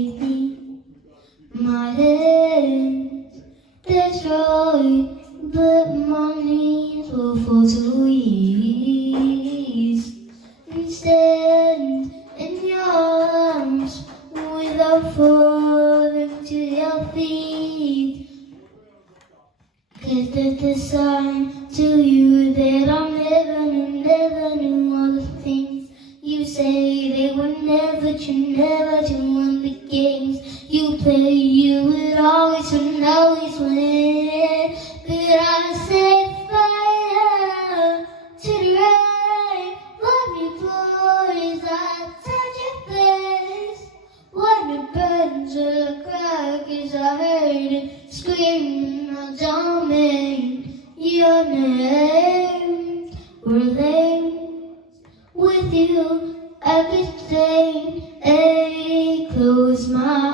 baby. My hands, they're strong, but my knees will fall to ease. And stand in your arms without falling to your feet. 'Cause that's a sign to you that I'll never knew all the things you say they were never true on the games you play. You would always win, but I set fire to the rain. Let me boys, I touch your face. When it burns to the crackers, I heard it screaming out, dominate your name. We're late with you every day. Close my